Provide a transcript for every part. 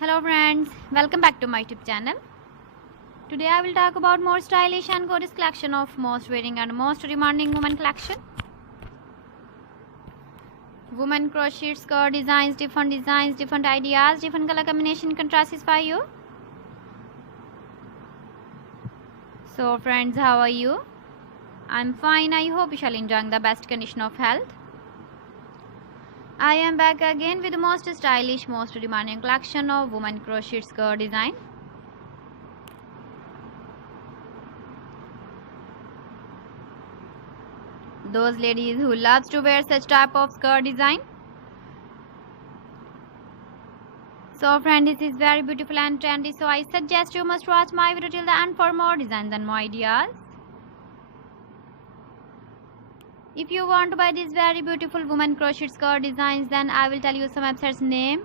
Hello friends, welcome back to my YouTube channel. Today I will talk about more stylish and gorgeous collection of most wearing and most demanding women collection. Women crochet skirt designs, different ideas, different color combination contrasts for you. So friends, how are you? I'm fine. I hope you shall enjoy the best condition of health. I am back again with the most stylish, most demanding collection of women crochet skirt design. Those ladies who loves to wear such type of skirt design. So friend, this is very beautiful and trendy, so I suggest you must watch my video till the end for more designs and more ideas. If you want to buy these very beautiful women crochet skirt designs, then I will tell you some websites name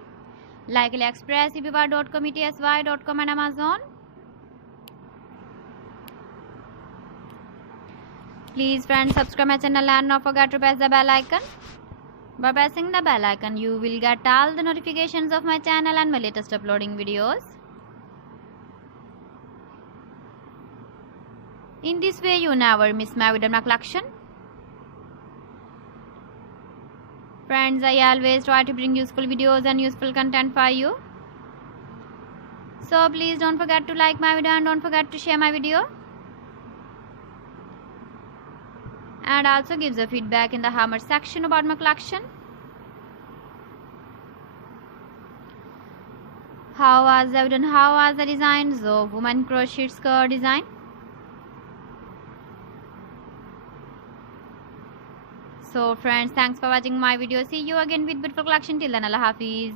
like AliExpress, eBay.com, ETSY.com and Amazon. Please friends, subscribe my channel and don't forget to press the bell icon. By pressing the bell icon, you will get all the notifications of my channel and my latest uploading videos. In this way, you never miss my video collection. Friends, I always try to bring useful videos and useful content for you. So please don't forget to like my video and don't forget to share my video. And also give the feedback in the comment section about my collection. How was the video and how was the designs of women crochet skirt design? So friends, thanks for watching my video. See you again with beautiful collection. Till then, Allah Hafiz.